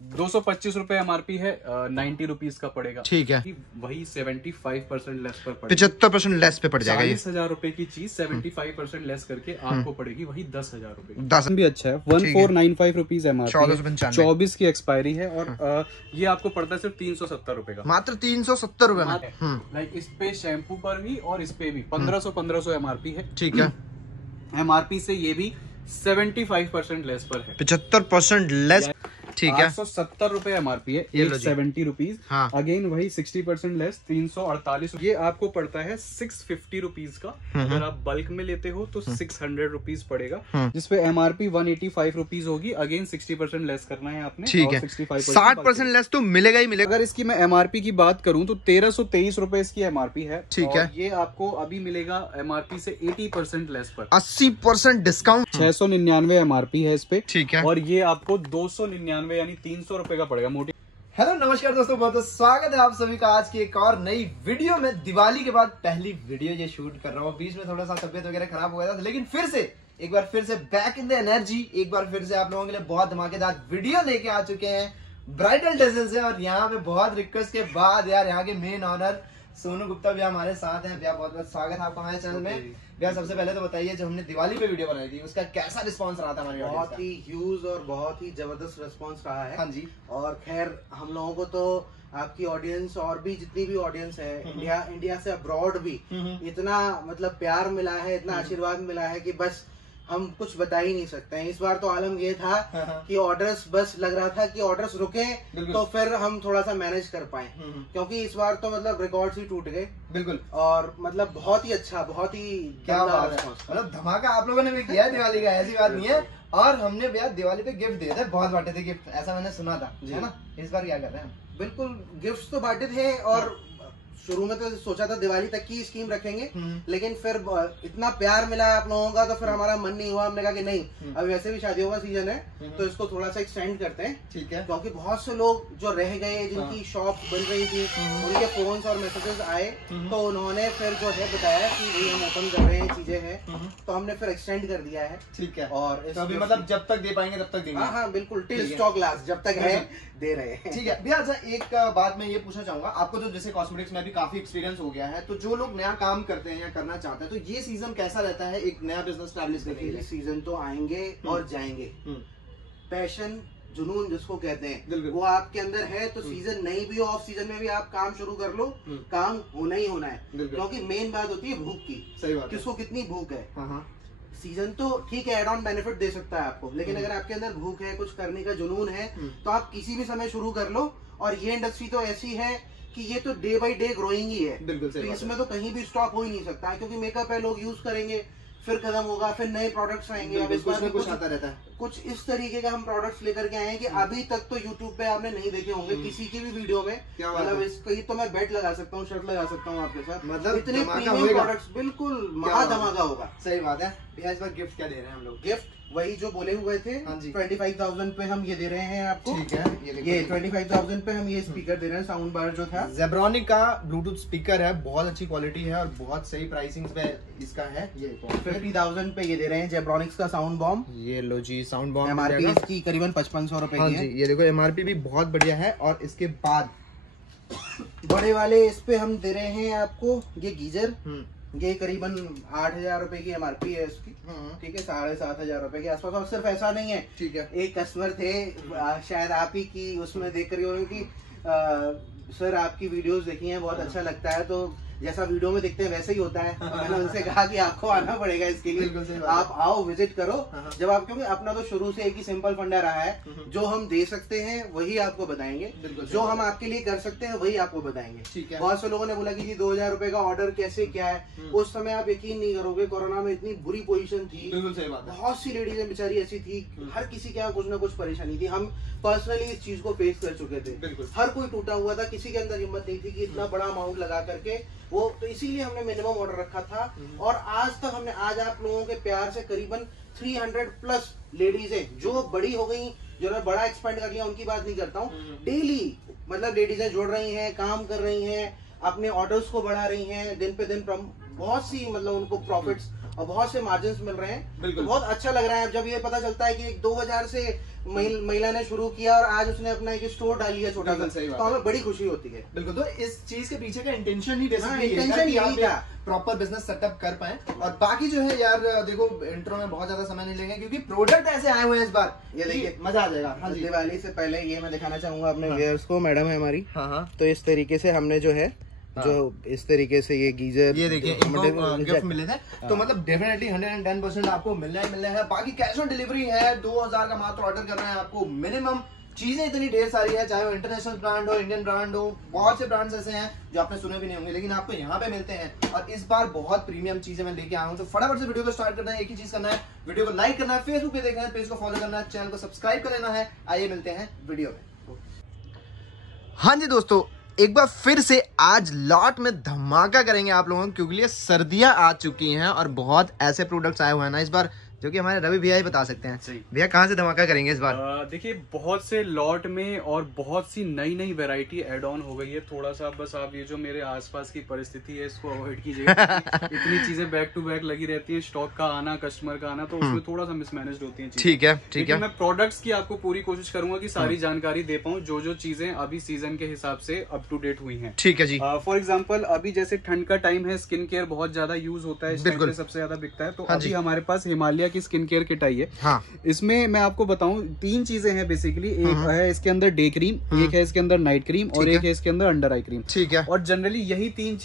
225 रुपए MRP है, 90 rupees का पड़ेगा। ठीक है, वही 75% लेस पर पड़ेगा, 75% लेस पे पड़ जाएगा। 40,000 रुपए की चीज 75% लेस करके आपको पड़ेगी वही 10,000 रुपए। 10 भी अच्छा है, 1495 रुपीज MRP, 24 की एक्सपायरी है और ये आपको पड़ता है सिर्फ 370 रुपए का, मात्र 370 रुपए में। लाइक इस पे शैम्पू पर भी और इस पे भी 1500 MRP है। ठीक है, MRP से ये भी 75% लेस पर है, 75% लेस। ठीक है, 870 रुपए MRP है, ये लो जी। 70 रुपीज। हाँ। अगेन वही 60% लेस, 348। ये आपको पड़ता है 650 रुपीज का। अगर आप बल्क में लेते हो तो 600 रुपीज पड़ेगा, जिसपे MRP 185 रुपीज होगी। अगेन 60% लेस करना है आपने। ठीक है, 60% लेस तो मिलेगा ही मिलेगा। अगर इसकी मैं MRP की बात करूं तो 1323 रुपए इसकी MRP है। ठीक है, ये आपको अभी मिलेगा MRP से 80% लेस पर, 80% डिस्काउंट। 699 MRP है इस पे। ठीक है, और ये आपको 299 यानी 300 रुपए का पड़ेगा। मोटी हेलो नमस्कार दोस्तों, बहुत बहुत स्वागत है आप सभी का आज की एक और नई वीडियो में। दिवाली के बाद पहली वीडियो ये शूट कर रहा हूँ। बीच में थोड़ा सा तबियत वगैरह खराब हो गया था, लेकिन फिर से एक बार फिर से बैक इन द एनर्जी, एक बार फिर से आप लोगों के लिए बहुत धमाकेदार वीडियो लेके आ चुके हैं ब्राइडल ड्रेसेस से। और यहाँ पे बहुत रिक्वेस्ट के बाद यार यहाँ के मेन ऑनर सोनू गुप्ता भैया हमारे साथ हैं। भैया बहुत बहुत स्वागत है आपका हमारे चैनल में। भैया सबसे पहले तो बताइए, जो हमने दिवाली पे वीडियो बनाई थी उसका कैसा रिस्पांस रहा था हमारी ऑडियंस का? बहुत ही ह्यूज और बहुत ही जबरदस्त रिस्पांस रहा है। हाँ जी। और खैर हम लोगों को तो आपकी ऑडियंस और भी जितनी भी ऑडियंस है इंडिया से अब्रॉड भी इतना मतलब प्यार मिला है, इतना आशीर्वाद मिला है कि बस हम कुछ बता ही नहीं सकते हैं। इस बार तो आलम ये था कि ऑर्डर्स बस लग रहा था कि ऑर्डर्स रुके तो फिर हम थोड़ा सा मैनेज कर पाए, क्योंकि इस बार तो मतलब रिकॉर्ड्स ही टूट गए। बिल्कुल। और मतलब बहुत ही अच्छा, बहुत ही क्या बात है, मतलब धमाका आप लोगों ने भी किया है दिवाली का, ऐसी बात नहीं है। और हमने भैया दिवाली पे गिफ्ट दिए थे, बहुत बांटे थे गिफ्ट, ऐसा मैंने सुना था, है ना? इस बार क्या कर रहे हैं? बिल्कुल गिफ्ट्स तो बांटे थे और शुरू में तो सोचा था दिवाली तक की स्कीम रखेंगे, लेकिन फिर इतना प्यार मिला है आप लोगों का तो फिर हमारा मन नहीं हुआ। हमने कहा कि नहीं, अब वैसे भी शादियों का सीजन है तो इसको थोड़ा सा एक्सटेंड करते हैं। ठीक है, क्योंकि बहुत से लोग जो रह गए, जिनकी शॉप बन रही थी, उनके फोन्स और मैसेजेस आए तो उन्होंने फिर जो है बताया कि भाई हम ओपन कर रहे हैं, चीजें हैं, तो हमने फिर एक्सटेंड कर दिया है। ठीक है, और तो अभी मतलब जब तक दे पाएंगे तब तक देंगे। हाँ बिल्कुल, टिल स्टॉक लास्ट, जब तक है दे रहे हैं। ठीक है भैया, अच्छा एक बात मैं ये पूछना चाहूंगा, आपको तो जैसे कॉस्मेटिक्स में भी काफी एक्सपीरियंस हो गया है, तो जो लोग नया काम करते हैं या करना चाहते हैं तो ये सीजन कैसा रहता है एक नया बिजनेस स्टैब्लिश करने के लिए? सीजन तो आएंगे और जाएंगे। पैशन, जुनून जिसको कहते हैं, वो आपके अंदर है तो सीजन नहीं भी, ऑफ सीजन में भी आप काम शुरू कर लो, काम होना ही होना है। क्योंकि मेन बात होती है भूख की। सही बात, किसको कितनी भूख है। हाँ। सीजन तो ठीक है, एड ऑन बेनिफिट दे सकता है आपको, लेकिन अगर आपके अंदर भूख है, कुछ करने का जुनून है, तो आप किसी भी समय शुरू कर लो। और ये इंडस्ट्री तो ऐसी है कि ये तो डे बाय डे ग्रोइंग ही है। बिल्कुल सही तो बात इसमें तो कहीं भी स्टॉप हो ही नहीं सकता है, क्योंकि मेकअप है, लोग यूज करेंगे, फिर खत्म होगा, फिर नए प्रोडक्ट्स आएंगे। अब इस बार भी कुछ आता रहता है। कुछ इस तरीके का हम प्रोडक्ट्स लेकर के आए हैं कि अभी तक तो यूट्यूब पे आपने नहीं देखे होंगे किसी की भी वीडियो में। मतलब इसको तो मैं बेट लगा सकता हूँ, शर्ट लगा सकता हूँ आपके साथ, मतलब इतने प्रीमियम प्रोडक्ट्स, बिल्कुल महा धमाका होगा। सही बात है भैया। इस बार गिफ्ट क्या दे रहे हैं हम लोग? गिफ्ट वही जो बोले हुए थे, 25,000 पे हम ये दे रहे हैं आपको। ठीक है, ये 25,000 पे हम ये स्पीकर दे रहे हैं, साउंड बार जो था। जेब्रॉनिक का ब्लूटूथ स्पीकर है, बहुत अच्छी क्वालिटी है और बहुत सही प्राइसिंग पे इसका है। ये 50,000 पे ये दे रहे हैं जेब्रॉनिक्स का साउंड बॉम्ब। ये लो जी, साउंड बॉम्ब। एमआरपी इसकी करीबन 5500 रुपए की है। ये देखो एमआरपी भी बहुत बढ़िया है। और इसके बाद बड़े वाले इस पे हम दे रहे हैं आपको ये गीजर। ये करीबन 8,000 रुपए की एमआरपी है इसकी। ठीक है, 7,500 रुपए के आसपास। और सिर्फ ऐसा नहीं है, ठीक है, एक कस्टमर थे शायद आप ही की, उसमें देख कर कि सर आपकी वीडियोस देखी हैं, बहुत अच्छा लगता है, तो जैसा वीडियो में देखते हैं वैसे ही होता है। मैंने उनसे कहा कि आपको आना पड़ेगा इसके लिए, आप आओ, विजिट करो। जब आप, क्योंकि अपना तो शुरू से एक ही सिंपल फंडा रहा है, जो हम दे सकते हैं वही आपको बताएंगे, जो हम आपके लिए कर सकते हैं वही आपको बताएंगे। बहुत से लोगों ने बोला कि जी 2,000 रुपए का ऑर्डर कैसे, क्या है। उस समय आप यकीन नहीं करोगे, कोरोना में इतनी बुरी पोजीशन थी, बहुत सी लेडीज बेचारी ऐसी थी, हर किसी के यहाँ कुछ ना कुछ परेशानी थी। हम पर्सनली इस चीज को फेस कर चुके थे। हर कोई टूटा हुआ था, किसी के अंदर हिम्मत नहीं थी कि इतना बड़ा अमाउंट लगा करके वो, तो इसीलिए हमने मिनिमम ऑर्डर रखा था। और आज तक हमने, आज आप लोगों के प्यार से करीबन 300 प्लस लेडीज है जो बड़ी हो गई, जो बड़ा एक्सपेंड कर लिया, उनकी बात नहीं करता हूँ। डेली मतलब लेडीजें जुड़ रही हैं, काम कर रही हैं, अपने ऑर्डर्स को बढ़ा रही हैं, दिन पे दिन बहुत सी मतलब उनको प्रॉफिट्स और बहुत से मार्जिन मिल रहे हैं। बिल्कुल तो बहुत अच्छा लग रहा है जब ये पता चलता है कि 2000 से महिला ने शुरू किया और आज उसने अपना एक स्टोर डाली है छोटा सा, तो हमें बड़ी खुशी होती है। बिल्कुल, तो इस चीज के पीछे का इंटेंशन ही इंटेंशन यही था, प्रॉपर बिजनेस सेटअप कर पाए। और बाकी जो है यार देखो, इंट्रो में बहुत ज्यादा समय नहीं लेंगे क्योंकि प्रोडक्ट ऐसे आए हुए हैं इस बार, ये देखिए मजा आ जाएगा। हाँ जी, दिवाली से पहले ये मैं दिखाना चाहूंगा अपने व्यूअर्स को। मैडम है हमारी, हाँ, तो इस तरीके से हमने जो है जो इस तरीके से ये गीजर, ये देखिए इनको गिफ्ट मिले थे, तो मतलब डेफिनेटली 110% आपको मिलना ही मिलना है। बाकी कैश ऑन डिलीवरी है, 2000 का मात्र ऑर्डर करना है आपको मिनिमम। चीजें इतनी ढेर सारी है, चाहे वो इंटरनेशनल ब्रांड हो, इंडियन ब्रांड हो, बहुत से ब्रांड्स ऐसे हैं जो आपने सुने भी नहीं होंगे लेकिन आपको यहाँ पे मिलते हैं। और इस बार बहुत प्रीमियम चीजें मैं लेके आया हूँ, तो फटाफट से वीडियो को स्टार्ट करना है। एक ही चीज करना है, वीडियो को लाइक करना है, फेसबुक पे देखना है, पेज को फॉलो करना है, चैनल को सब्सक्राइब कर लेना है। आइए मिलते हैं वीडियो में। हाँ जी दोस्तों, एक बार फिर से आज लॉट में धमाका करेंगे आप लोगों को, क्योंकि ये सर्दियां आ चुकी हैं और बहुत ऐसे प्रोडक्ट्स आए हुए हैं ना इस बार, जो कि हमारे रवि भैया ही बता सकते हैं। भैया कहाँ से धमाका करेंगे इस बार? देखिए बहुत से लॉट में और बहुत सी नई नई वैरायटी ऐड ऑन हो गई है। थोड़ा सा बस आप ये जो मेरे आसपास की परिस्थिति है इसको अवॉइड कीजिएगा। इतनी चीजें बैक टू बैक लगी रहती हैं, स्टॉक का आना, कस्टमर का आना, तो उसमें थोड़ा सा मिसमैनेज होती है। ठीक है, ठीक है। मैं प्रोडक्ट्स की आपको पूरी कोशिश करूंगा कि सारी जानकारी दे पाऊं, जो जो चीजें अभी सीजन के हिसाब से अप टू डेट हुई हैं। ठीक है जी। फॉर एग्जाम्पल अभी जैसे ठंड का टाइम है, स्किन केयर बहुत ज्यादा यूज होता है, इस टाइम पे सबसे ज्यादा बिकता है। तो अभी हमारे पास हिमालय की स्किन केयर किट आई है। हाँ। इसमें मैं आपको बताऊं 3 चीजें हैं बेसिकली। एक है इसके अंदर डे क्रीम, एक है इसके अंदर नाइट क्रीम और एक है इसके अंदर अंडर आई क्रीम। ठीक है। और जनरली यही तीन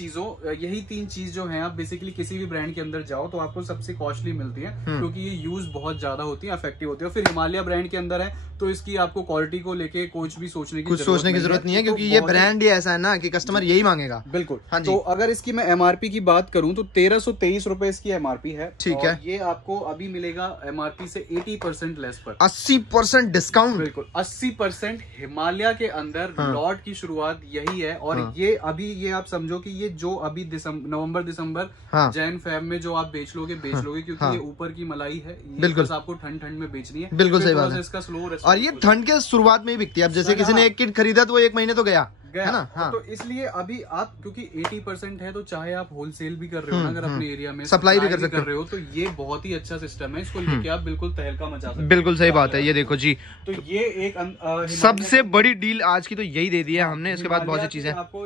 चीज जो है, आप बेसिकली किसी भी ब्रांड के अंदर जाओ तो आपको सबसे कॉस्टली मिलती है, क्योंकि ये यूज बहुत ज्यादा होती है, इफेक्टिव होती है। फिर हिमालय ब्रांड के अंदर है तो इसकी आपको क्वालिटी को लेके कुछ भी सोचने की जरूरत नहीं है, क्योंकि ये ब्रांड ही ऐसा है ना कि कस्टमर यही मांगेगा। बिल्कुल। तो अगर इसकी मैं एमआरपी की बात करूं तो 1323 रुपए इसकी एमआरपी है। ठीक है। ये आपको अभी मिलेगा एमआरपी से 80% लेस पर, 80% डिस्काउंट। बिल्कुल 80% हिमालय के अंदर लॉट की शुरुआत यही है। और ये अभी ये आप समझो कि ये जो अभी नवंबर दिसंबर जैन फेब में जो आप बेच लोगे क्योंकि ये ऊपर की मलाई है, बिल्कुल आपको ठंड में बेचनी है। बिल्कुल सही बात है। इसका स्लो और ये ठंड के शुरुआत में ही बिकती है। अब जैसे किसी ने एक किट खरीदा तो वो 1 महीने तो गया है ना। हाँ। तो इसलिए अभी आप क्योंकि 80% है तो चाहे आप होलसेल भी कर रहे हो ना, अगर अपने एरिया में सप्लाई भी कर रहे हो तो ये बहुत ही अच्छा सिस्टम है। इसको लेके आप बिल्कुल तहलका मचा सकते हैं। बिल्कुल सही बात है। ये देखो जी, तो ये एक सबसे बड़ी डील आज की तो यही दे दी है हमने। इसके बाद बहुत सी चीजें आपको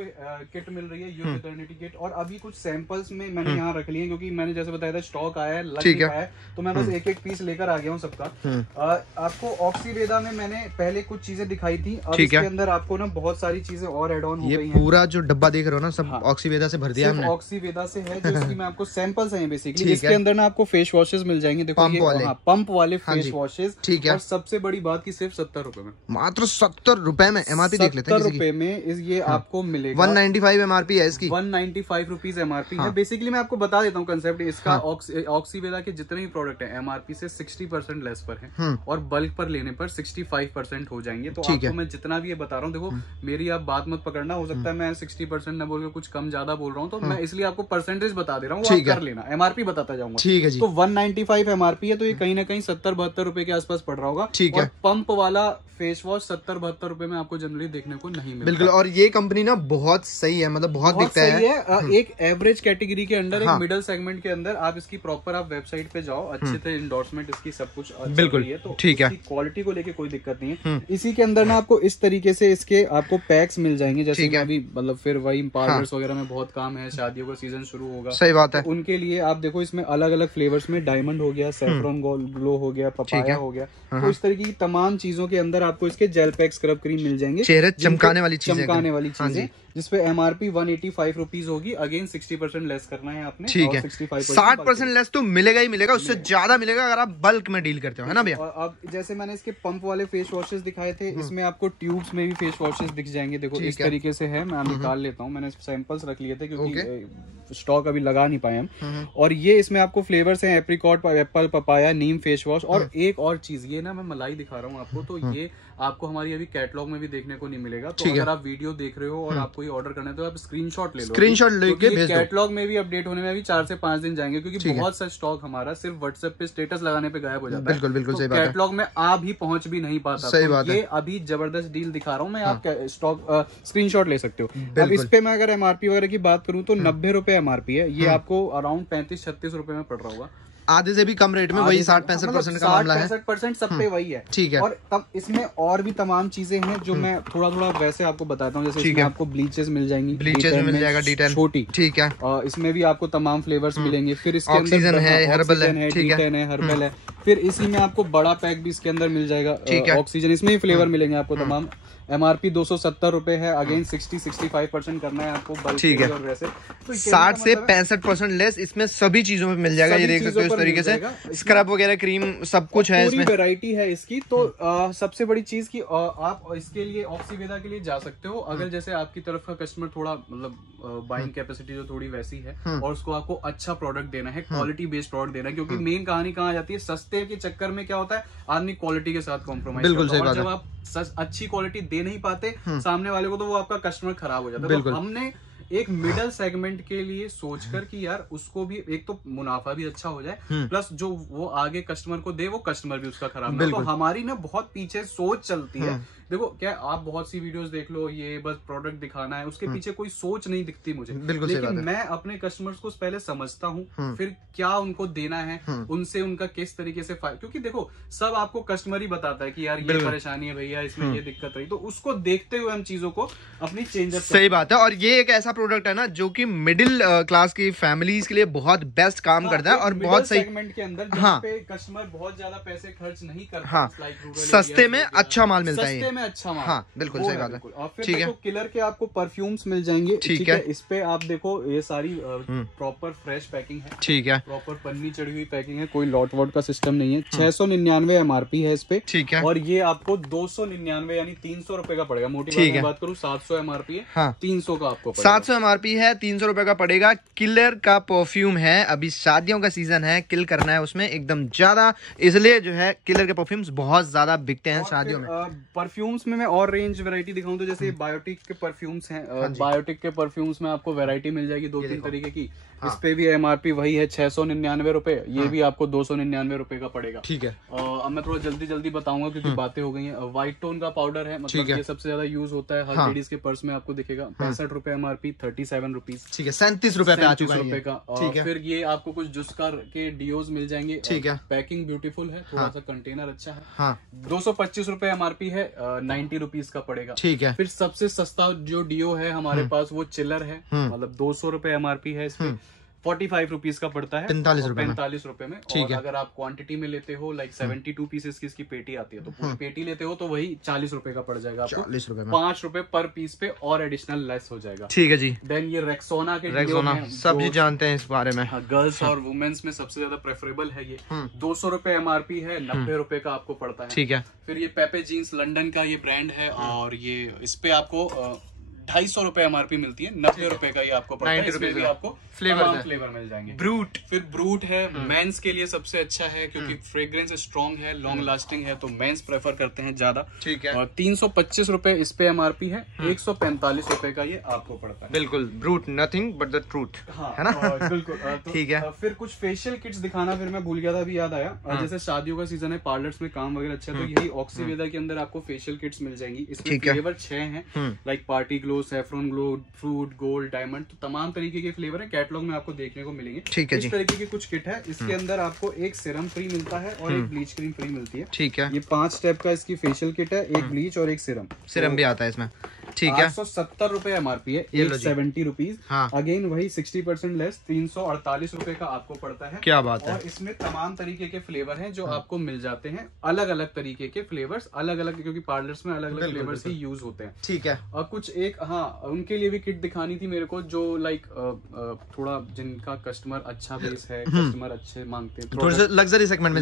किट मिल रही है, यूथ इटर्निटी किट। और अभी कुछ सैंपल्स में मैंने यहाँ रख लिए हैं, क्योंकि मैंने जैसे बताया था स्टॉक आया है, लग नहीं पाया है, तो मैं बस एक एक पीस लेकर आ गया हूँ सबका। आपको ऑक्सीवेदा में मैंने पहले कुछ चीजें दिखाई थी, अब इसके अंदर आपको ना बहुत सारी चीजें और एड ऑन हो गई हैं। पूरा जो डब्बा देख रहे हो ना, सब ऑक्सीवेदा से भर दिया हमने। ऑक्सीवेदा से है, जो इसकी मैं आपको सैंपल्स हैं बेसिकली। इसके अंदर ना आपको फेस वॉशेस मिल जाएंगे, देखो पंप वाले फेस वॉशेस। ठीक है। और सबसे बड़ी बात की सिर्फ 70 रुपए में, मात्र 70 रुपए में एमआरपी देख लेते हैं। 70 रुपए में ये आपको मिलेगा। 195 एमआरपी है इसकी, 195 रुपीज एमआरपी है। बेसिकली मैं आपको बता देता हूँ कंसेप्ट इसका। ऑक्सीवेदा के जितने भी प्रोडक्ट है एमआरपी से 60% लेस पर है, और बल्क पर लेने पर 65% हो जाएंगे। तो आपको मैं जितना भी ये बता रहा हूँ, देखो मेरी आप बात मत पकड़ना, हो सकता है मैं 60% न बोल के कुछ कम ज्यादा बोल रहा हूँ, तो मैं इसलिए आपको परसेंटेज बता दे रहा हूँ, आप कर लेना, एमआरपी बताता जाऊंगा। ठीक है जी। तो 195 एमआरपी है, तो ये कहीं ना कहीं 70-72 रुपए के आसपास पड़ रहा होगा। ठीक है। पंप वाला फेस वॉश 70-72 रुपए में आपको जनरली देखने को नहीं मिलता। बिल्कुल। और ये कंपनी ना बहुत सही है, मतलब बहुत बिकता है। एक एवरेज कैटेगरी के अंदर, एक मिडिल सेगमेंट के अंदर आप इसकी प्रॉपर आप वेबसाइट पे जाओ, अच्छे से इंडोर्समेंट इसकी सब कुछ बिल्कुल है, तो ठीक है। क्वालिटी को लेके कोई दिक्कत नहीं है। इसी के अंदर ना आपको इस तरीके से इसके आपको पैक्स मिल जाएंगे, जैसे कि अभी मतलब फिर वही पार्लर्स वगैरह में बहुत काम है, शादियों का सीजन शुरू होगा। सही बात है। तो उनके लिए आप देखो इसमें अलग अलग फ्लेवर्स में डायमंड हो गया, सैफरॉन ग्लो हो गया, पपाया हो गया, तो इस तरीके की तमाम चीजों के अंदर आपको इसके जेल पैक स्क्रब क्रीम मिल जाएंगे, चेहरे चमकाने वाली चीजें, जिसपे एमआरपी 185 रुपीज होगी। अगेन 60% लेस करना है आपने। ठीक है। 60% लेस तो मिलेगा ही मिलेगा, उससे ज्यादा मिलेगा अगर आप बल्क में डील करते हो, है ना भैया। अब जैसे मैंने इसके पंप वाले फेस वॉशेस दिखाए थे, इसमें आपको ट्यूब्स में भी फेस वॉशेस दिख जाएंगे। देखो इस तरीके से है, मैं निकाल लेता हूँ, मैंने सैंपल्स रख लिए थे क्योंकि स्टॉक अभी लगा नहीं पाए हम। और ये इसमें आपको फ्लेवर्स हैं, एप्रिकॉट, एप्पल, पपाया, नीम फेस वॉश। और एक और चीज, ये ना मैं मलाई दिखा रहा हूँ आपको, तो ये आपको हमारी अभी कैटलॉग में भी देखने को नहीं मिलेगा। तो अगर आप वीडियो देख रहे हो और आपको ये ऑर्डर करना है तो आप स्क्रीनशॉट ले लो, स्क्रीनशॉट लेके भेज दो। कैटलॉग में भी अपडेट होने में भी 4 से 5 दिन जाएंगे, क्योंकि बहुत सा स्टॉक हमारा सिर्फ व्हाट्सएप पे स्टेटस लगाने पे गायब हो जाता है। बिल्कुल बिल्कुल सही बात है। कैटलॉग में आ भी पहुंच भी नहीं पाता। सही बात है। ये अभी जबरदस्त डील दिखा रहा हूँ मैं, आप स्टॉक स्क्रीनशॉट ले सकते हो। अब इस पे मैं अगर एमआरपी वगैरह की बात करूँ तो 90 रुपए एमआरपी है, ये आपको अराउंड 35-36 रुपए में पड़ रहा होगा। आधे से भी कम रेट में वही 60-65% का मामला है। 60-65% सब पे वही है। ठीक है। और तब इसमें और भी तमाम चीजें हैं जो मैं थोड़ा थोड़ा वैसे आपको बताता हूँ। जैसे इसमें आपको ब्लीचेस मिल जाएंगी, ब्लीचेस में मिल जाएगा D10 छोटी। ठीक है। इसमें भी आपको तमाम फ्लेवर्स मिलेंगे। फिर इसके ऑक्सीजन है, हर्बल है, D10 है, हर्बल है। फिर इसी में आपको बड़ा पैक भी इसके अंदर मिल जाएगा, ऑक्सीजन। इसमें ही फ्लेवर मिलेंगे आपको तमाम। MRP 270 रुपए है। अगेन 60-65% करना है आपको बल्क ठीक है। और वैसे तो 60 से 65% लेस इसमें सभी चीजों में मिल जाएगा। ये देख सकते हो इस तरीके से स्क्रब वगैरह क्रीम सब कुछ है इसमें, पूरी वैरायटी है इसकी। तो सबसे बड़ी चीज की आप इसके लिए ऑक्सीवेदा के लिए जा सकते हो अगर जैसे आपकी तरफ का कस्टमर थोड़ा मतलब बाइंग कैपेसिटी जो थोड़ी वैसी है और उसको आपको अच्छा प्रोडक्ट देना है, क्वालिटी बेस्ड प्रोडक्ट देना है। क्योंकि मेन कहानी कहाँ जाती है, सस्ते के चक्कर में क्या होता है आदमी क्वालिटी के साथ कॉम्प्रोमाइज करता है। और जब आप अच्छी क्वालिटी दे नहीं पाते सामने वाले को तो वो आपका कस्टमर खराब हो जाता है। तो हमने एक मिडल सेगमेंट के लिए सोचकर कि यार उसको भी एक तो मुनाफा भी अच्छा हो जाए प्लस जो वो आगे कस्टमर को दे वो कस्टमर भी उसका खराब ना। तो हमारी ना बहुत पीछे सोच चलती है। देखो क्या आप बहुत सी वीडियोस देख लो, ये बस प्रोडक्ट दिखाना है, उसके पीछे कोई सोच नहीं दिखती मुझे। लेकिन मैं अपने कस्टमर्स को पहले समझता हूँ, फिर क्या उनको देना है, उनसे उनका किस तरीके से क्योंकि देखो सब आपको कस्टमर ही बताता है कि यार ये परेशानी है भैया, इसमें ये दिक्कत रही, तो उसको देखते हुए हम चीजों को अपनी चेंज। सही बात है। और ये एक ऐसा प्रोडक्ट है ना जो कि मिडिल क्लास की फैमिलीज के लिए बहुत बेस्ट काम करता है और बहुत सही सेगमेंट के अंदर जहाँ पे कस्टमर बहुत ज्यादा पैसे खर्च नहीं करता, सस्ते में अच्छा माल मिलता है, में अच्छा माल। हाँ बिल्कुल सही बात है। और फिर देखो किलर के आपको परफ्यूम्स मिल जाएंगे। ठीक है। इस पे आप देखो ये सारी प्रॉपर फ्रेश पैकिंग है। ठीक है। प्रॉपर पन्नी चढ़ी हुई पैकिंग है, कोई लॉट वॉट का सिस्टम नहीं है। 699 MRP है इस पे। ठीक है। और ये आपको 299 यानी 300 रुपए का पड़ेगा। मोटी बात करूँ 700 MRP है। हाँ। 300 का आपको 700 MRP है, 300 रुपए का पड़ेगा। किलर का परफ्यूम है, अभी शादियों का सीजन है, किल करना है उसमें एकदम ज्यादा, इसलिए जो है किलर के परफ्यूम्स बहुत ज्यादा बिकते हैं शादियों में। परफ्यूम्स में मैं और रेंज वैरायटी दिखाऊं तो जैसे बायोटिक के परफ्यूम्स हैं। बायोटिक के परफ्यूम्स में आपको वैरायटी मिल जाएगी 2-3 तरीके की। इस पे भी MRP वही है 699 रुपए। ये भी आपको 299 रुपए का पड़ेगा। ठीक है। अब मैं थोड़ा जल्दी बताऊंगा क्योंकि बातें हो गई हैं। व्हाइट टोन का पाउडर है, मतलब ये सबसे ज्यादा यूज होता है हर लेडीज के पर्स में आपको दिखेगा। 65 रुपए MRP, 37 रुपीज। ठीक है। 37 रुपए पे आ चुका है का। फिर ये आपको कुछ जुस्का के डियोज मिल जाएंगे। ठीक है। पैकिंग ब्यूटीफुल है, थोड़ा सा कंटेनर अच्छा है। 225 रुपए MRP है, 90 रुपीज का पड़ेगा। ठीक है। फिर सबसे सस्ता जो डियो है हमारे पास वो चिलर है, मतलब 200 रुपए MRP है। इसमें 45 रुपीज का पड़ता है, 45 रुपए में। और अगर आप क्वांटिटी में लेते हो लाइक 72 पीसेस की इसकी पेटी आती है तो पूरी पेटी लेते हो तो वही 40 रुपए का पड़ जाएगा आपको। 40 रुपए में 5 रुपए पर पीस पे और एडिशनल लेस हो जाएगा। ठीक है जी। देन ये रेक्सोना के सब जी जानते हैं इस बारे में। गर्ल्स और वुमेन्स में सबसे ज्यादा प्रेफरेबल है ये। 200 रुपए MRP है, 90 रुपए का आपको पड़ता है। ठीक है। फिर ये पेपे जीन्स लंदन का ये ब्रांड है और ये इस पे आपको 250 रुपए MRP मिलती है, 90 रुपए का ये आपको पड़ता है। इसमें भी आपको फ्लेवर मिल जाएंगे। ब्रूट, फिर ब्रूट है, मेंस के लिए सबसे अच्छा है क्योंकि फ्रेग्रेंस स्ट्रॉन्ग है, लॉन्ग लास्टिंग है, तो मेंस प्रेफर करते हैं ज्यादा। ठीक है। और 325 रुपए इस पे MRP है, 145 रुपए का ये आपको पड़ता है। बिल्कुल brute, nothing but the truth, है ना? बिल्कुल। ठीक है। फिर कुछ फेशियल किट्स दिखाना फिर मैं भूल गया था, अभी याद आया। जैसे शादियों का सीजन है, पार्लर्स में काम वगैरह अच्छा है, तो यही ऑक्सीवेदा के अंदर आपको फेशियल किट्स मिल जाएंगी। इसमें फ्लेवर 6 हैं, like party glow, saffron glow, fruit, gold, diamond, तो तमाम तरीके के फ्लेवर है। कैटलॉग में आपको देखने को मिलेंगे। ठीक है। इस तरीके की कुछ किट है। इसके अंदर आपको एक सीरम फ्री मिलता है और एक ब्लीच क्रीम फ्री मिलती है। ठीक है। ये 5 स्टेप का इसकी फेशियल किट है, एक ब्लीच और एक सीरम भी आता है इसमें। ठीक है। 870 रुपए MRP है, 70 रुपीज। अगेन वही 60% लेस, 348 रुपए का आपको पड़ता है। क्या बात है। और इसमें तमाम तरीके के फ्लेवर हैं जो आपको मिल जाते हैं, अलग अलग तरीके के फ्लेवर्स, अलग अलग, क्योंकि पार्लर्स में अलग अलग फ्लेवर्स ही यूज होते हैं। ठीक है। और कुछ एक उनके लिए भी किट दिखानी थी मेरे को जो लाइक थोड़ा जिनका कस्टमर अच्छा बेस है, कस्टमर अच्छे मांगते हैं, थोड़ा सा लग्जरी सेगमेंट में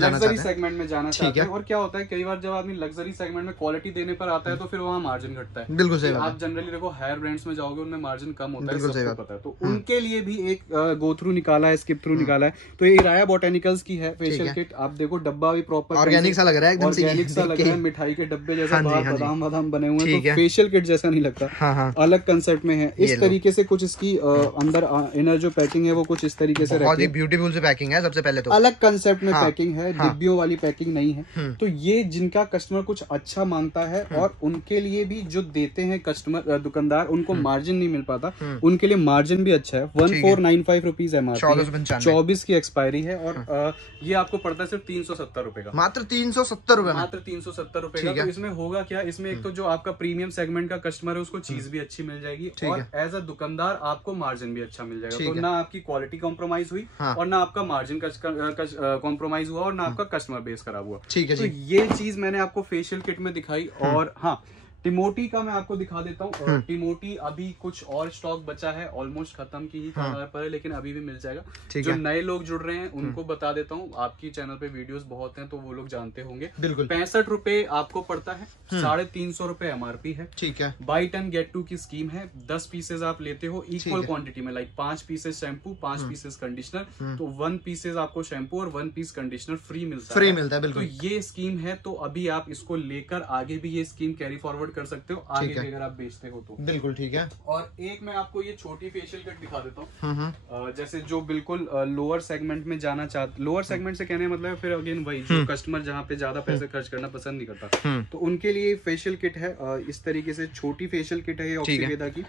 जाना चाहते हैं। और क्या होता है कई बार जब आदमी लग्जरी सेगमेंट में क्वालिटी देने पर आता है तो फिर वहाँ मार्जिन घटता है। बिल्कुल सही। आप जनरली देखो हायर ब्रांड्स में जाओगे उनमें मार्जिन कम होता है, सबको पता है। तो उनके लिए भी एक गो थ्रू निकाला है, स्किप थ्रू निकाला है। तो ये इराया बोटेनिकल्स की है फेशियल किट। आप देखो डब्बा भी प्रॉपर ऑर्गेनिक सा लग रहा है, एकदम ऑर्गेनिक सा लग रहा है, मिठाई के डब्बे जैसा, बादाम बादाम बने हुए हैं, तो फेशियल किट जैसा नहीं लगता, अलग कंसेप्ट में है। इस तरीके से कुछ इसकी अंदर इनर जो पैकिंग है वो कुछ इस तरीके से रहती है, ब्यूटीफुल से पैकिंग है। सबसे पहले तो अलग कंसेप्ट में पैकिंग है, डिब्बियों वाली पैकिंग नहीं है। तो ये जिनका कस्टमर कुछ अच्छा मांगता है और उनके लिए भी जो देते हैं कस्टमर दुकानदार उनको मार्जिन नहीं मिल पाता, उनके लिए मार्जिन भी अच्छा है। 1495 रुपीज MRP, 24 की एक्सपायरी है और ये आपको पड़ता है सिर्फ 370 रुपए का, मात्र 370 रुपए, मात्र 370 रुपए का। तो इसमें होगा क्या, इसमें एक तो जो आपका प्रीमियम सेगमेंट का कस्टमर है उसको चीज भी अच्छी मिल जाएगी और एज अ दुकानदार आपको मार्जिन भी अच्छा मिल जाएगा। तो ना आपकी क्वालिटी कॉम्प्रोमाइज हुई और ना आपका मार्जिन कॉम्प्रोमाइज हुआ और ना आपका कस्टमर बेस खराब हुआ। तो ये चीज मैंने आपको फेशियल किट में दिखाई। और हाँ, टिमोटी का मैं आपको दिखा देता हूँ। टिमोटी अभी कुछ और स्टॉक बचा है, ऑलमोस्ट खत्म की ही कगार पर है, लेकिन अभी भी मिल जाएगा। जो नए लोग जुड़ रहे हैं उनको बता देता हूँ, आपकी चैनल पे वीडियोस बहुत हैं तो वो लोग जानते होंगे। 65 रुपए आपको पड़ता है, 350 रुपए MRP है। ठीक है। बाई 10 गेट 2 की स्कीम है। 10 पीसेज आप लेते हो इक्वल क्वांटिटी में, like 5 pieces shampoo, 5 pieces conditioner, तो 1 पीसेज आपको शैम्पू और 1 पीस कंडीशनर फ्री मिलता है। बिल्कुल। तो ये स्कीम है, तो अभी आप इसको लेकर आगे भी ये स्कीम कैरी फॉरवर्ड कर सकते हो, आगे भी अगर आप बेचते हो तो। बिल्कुल ठीक है। और एक मैं आपको ये छोटी फेशियल किट दिखा देता हूँ, जैसे जो बिल्कुल लोअर सेगमेंट में जाना चाहते, लोअर सेगमेंट से कहने मतलब फिर अगेन वही जो कस्टमर जहाँ पे ज्यादा पैसे खर्च करना पसंद नहीं करता, तो उनके लिए फेशियल किट है। इस तरीके से छोटी फेशियल किट है ये ऑक्सीवेदा की।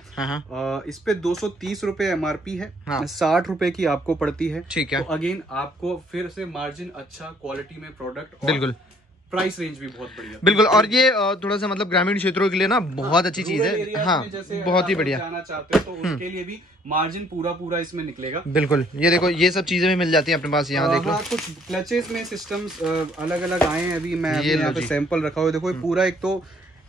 इस पे 230 रुपए MRP है, 60 रुपए की आपको पड़ती है। ठीक है। तो अगेन आपको फिर से मार्जिन अच्छा, क्वालिटी में प्रोडक्ट, बिल्कुल प्राइस रेंज भी बहुत बढ़िया। बिल्कुल। और ये थोड़ा सा मतलब ग्रामीण क्षेत्रों के लिए ना बहुत अच्छी चीज है। हाँ, बहुत ही बढ़िया। जाना चाहते हो तो उनके लिए भी मार्जिन पूरा इसमें निकलेगा। बिल्कुल। ये देखो, ये सब चीजें भी मिल जाती हैं अपने पास, यहाँ देख लो। कुछ क्लचेस में सिस्टम्स अलग अलग आए हैं। अभी मैं यहाँ पे सैंपल रखा हुआ है, देखो पूरा एक तो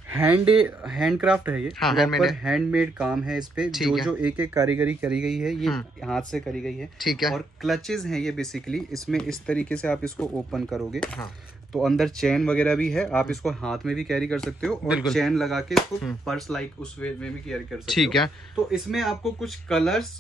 हैंडक्राफ्ट है ये, हैंडमेड काम है इस पे। जो एक कारीगरी करी गई है ये हाथ से करी गई है। ठीक है। और क्लचेस हैं ये बेसिकली, इसमें इस तरीके से आप इसको ओपन करोगे तो अंदर चेन वगैरह भी है, आप इसको हाथ में भी कैरी कर सकते हो और चेन लगा के इसको पर्स लाइक उस वे में भी कैरी कर सकते हो। ठीक है। तो इसमें आपको कुछ कलर्स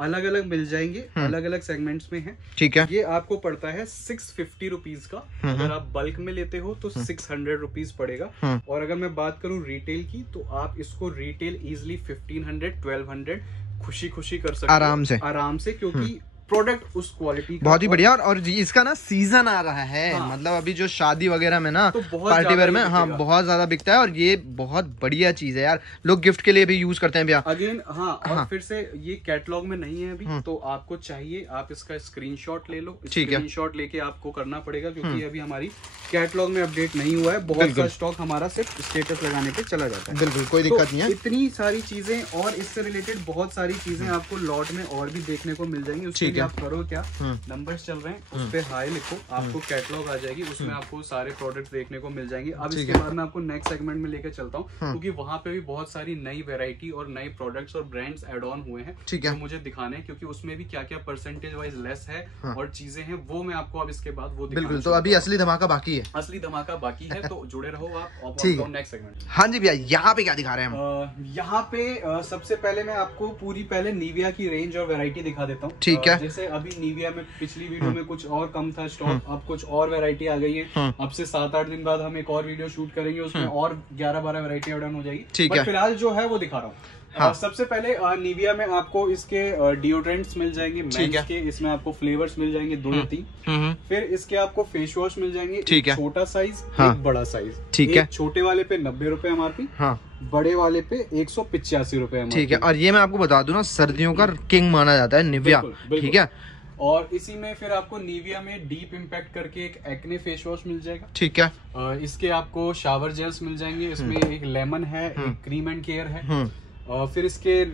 अलग अलग मिल जाएंगे, अलग अलग सेगमेंट्स में है। ठीक है। ये आपको पड़ता है 650 रुपीज का। अगर आप बल्क में लेते हो तो 600 रुपीज पड़ेगा। और अगर मैं बात करूं रिटेल की, तो आप इसको रिटेल इजिली 1500 1200 खुशी कर सकते हो आराम से, क्योंकि प्रोडक्ट उस क्वालिटी बहुत ही बढ़िया। और इसका ना सीजन आ रहा है। हाँ। मतलब अभी जो शादी वगैरह में ना, तो पार्टी वेयर में बहुत ज्यादा बिकता है और ये बहुत बढ़िया चीज है यार, लोग गिफ्ट के लिए भी यूज करते हैं भैया। अगेन और फिर से ये कैटलॉग में नहीं है अभी, तो आपको चाहिए आप इसका स्क्रीनशॉट ले लो। स्क्रीनशॉट लेके आपको करना पड़ेगा, क्योंकि अभी हमारी कैटलॉग में अपडेट नहीं हुआ है। बहुत सा स्टॉक हमारा सिर्फ स्टेटस लगाने पे चला जाता है। बिल्कुल, कोई दिक्कत नहीं है। इतनी सारी चीजें और इससे रिलेटेड बहुत सारी चीजें आपको लॉट में और भी देखने को मिल जाएंगी। उसके लिए आप करो क्या, नंबर्स चल रहे हैं उस पे हाई लिखो, आपको कैटलॉग आ जाएगी, उसमें आपको सारे प्रोडक्ट देखने को मिल जाएंगे। अब इसके बाद मैं आपको नेक्स्ट सेगमेंट में लेकर चलता हूँ, क्योंकि वहाँ पे भी बहुत सारी नई वेरायटी और नए प्रोडक्ट्स और ब्रांड्स एड ऑन हुए हैं जो मुझे दिखाने हैं, क्योंकि उसमें भी क्या क्या परसेंटेज वाइज लेस है और चीजें हैं, वो मैं आपको अब इसके बाद वो बिल्कुल। तो अभी असली धमाका बाकी है, असली धमाका बाकी है, तो जुड़े रहो आप। Next segment. हाँ जी भैया, यहाँ पे क्या दिखा रहे हैं हम? यहाँ पे सबसे पहले मैं आपको पहले निविया की रेंज और वैरायटी दिखा देता हूँ। ठीक है। जैसे अभी निविया में पिछली वीडियो में कुछ और कम था स्टॉक, अब कुछ और वैरायटी आ गई है। अब से 7-8 दिन बाद हम एक और वीडियो शूट करेंगे, उसमें और 11-12 वैरायटी एड ऑन हो जाएगी। ठीक है। फिलहाल जो है वो दिखा रहा हूँ। सबसे पहले निविया में आपको इसके डिओड्रेंट्स मिल जाएंगे मेंस के, इसमें आपको फ्लेवर्स मिल जाएंगे 2 या 3। फिर इसके आपको फेस वॉश मिल जाएंगे, एक छोटा साइज, एक बड़ा साइज। ठीक है। छोटे वाले पे 90 रुपए MRP, बड़े वाले पे 185 रुपए MRP। ठीक है। और ये मैं आपको बता दूं ना, सर्दियों का किंग माना जाता है निविया। ठीक है। और इसी में फिर आपको निविया में डीप इम्पैक्ट करके एक एक्ने फेस वॉश मिल जाएगा। ठीक है। इसके आपको शावर जेल्स मिल जाएंगे, इसमें एक लेमन है, एक क्रीम एंड केयर है। फिर इसके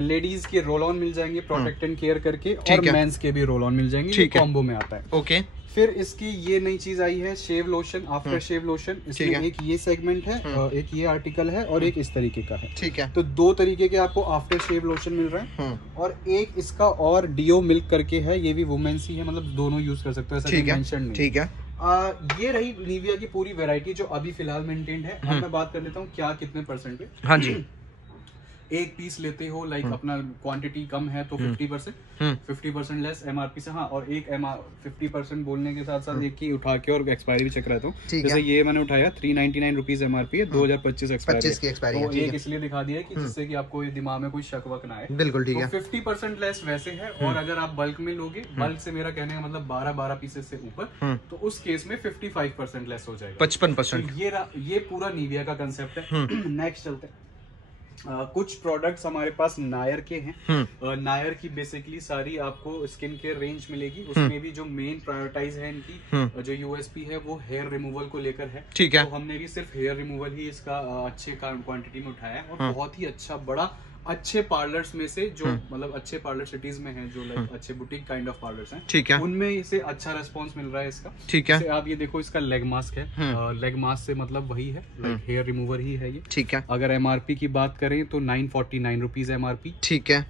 लेडीज के रोल ऑन मिल जाएंगे प्रोटेक्ट एंड केयर करके, और मेंस के भी रोल ऑन मिल जाएंगे, ये कॉम्बो में आता है। ओके। फिर इसकी ये नई चीज आई है shave lotion, after shave lotion. इसमें एक ये सेगमेंट है, एक ये आर्टिकल है और एक इस तरीके का है। ठीक है। तो 2 तरीके के आपको आफ्टर शेव लोशन मिल रहे हैं, और एक इसका और डिओ मिल्क करके है, ये भी वुमेन्स ही है, मतलब दोनों यूज कर सकते हो, ऐसा मेंशन नहीं। ठीक है। ये रही निविया की पूरी वैरायटी जो अभी फिलहाल मेंटेन्ड है। अब मैं बात कर लेता हूँ क्या कितने परसेंट पे। हाँ जी। एक पीस लेते हो, लाइक अपना क्वांटिटी कम है तो 50% लेस MRP से। हाँ, और एक 50% बोलने के साथ साथ एक ही उठा के और एक्सपायरी भी चेक रहता हूँ। जैसे ये मैंने उठाया 399 रुपीज MRP है, 2025 एक्सपायरी। तो एक इसलिए दिखा दिया है कि जिससे कि आपको दिमाग में कोई शक वक ना आए। बिल्कुल ठीक है। 50% लेस वैसे है, और अगर आप बल्क में लोगे, बल्क से मेरा कहने का मतलब 12 पीसेस से ऊपर, तो उस केस में 55% लेस हो जाएगा, 55%। ये पूरा निविया का कंसेप्ट है। नेक्स्ट चलते हैं। कुछ प्रोडक्ट्स हमारे पास नायर के हैं। नायर की बेसिकली सारी आपको स्किन केयर रेंज मिलेगी। उसमें भी जो मेन प्रायोरिटाइज है इनकी जो यूएसपी है वो हेयर रिमूवल को लेकर है। ठीक है। तो हमने भी सिर्फ हेयर रिमूवल ही इसका अच्छे क्वांटिटी में उठाया है और बहुत ही अच्छा बड़ा अच्छे पार्लर्स में से जो मतलब अच्छे पार्लर सिटीज में हैं, जो लाइक अच्छे बुटीक काइंड ऑफ पार्लर्स हैं, ठीक है, उनमें इसे अच्छा रेस्पॉन्स मिल रहा है इसका। ठीक है। आप ये देखो, इसका लेग मास्क है। लेग मास्क से मतलब वही है, लाइक हेयर रिमूवर ही है ये। ठीक है। अगर एमआरपी की बात करें तो 949 रुपीज एमआरपी। ठीक है।